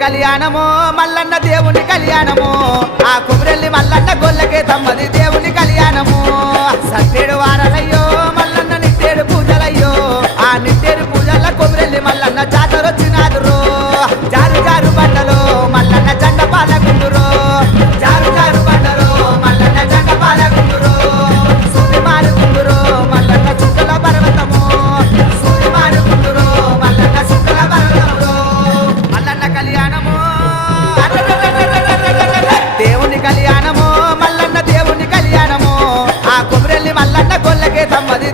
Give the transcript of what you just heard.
కళ్యాణమో మల్లన్న దేవుని కళ్యాణమో ఆ కుబరెల్లి మల్లన్న గొల్లకే తమ్మది దేవుని కళ్యాణమో సత్తేడు వారలయ్యో మల్లన్న నిట్టేడు పూజలయ్యో ఆ నిట్టేడు పూజల కుబరెల్లి మల్లన్న జాతరొచ్చినాదురో జారు జారు బండలో మల్లన్న జెండ పాలగుండురో జారు జారు బండలో మల్లన్న జెండ పాలగుండురో సూది మారుగుండురో మల్లన్న చుక్కల పర్వతమో సూది మారుగుండురో మల్లన్న చుక్కల పర్వతమో మల్లన్న కళ్యాణమో దేవుని కళ్యాణమో మల్లన్న దేవుని కళ్యాణమో ఆ కుబరెల్లి మల్లన్న గొల్లకే తమ్మది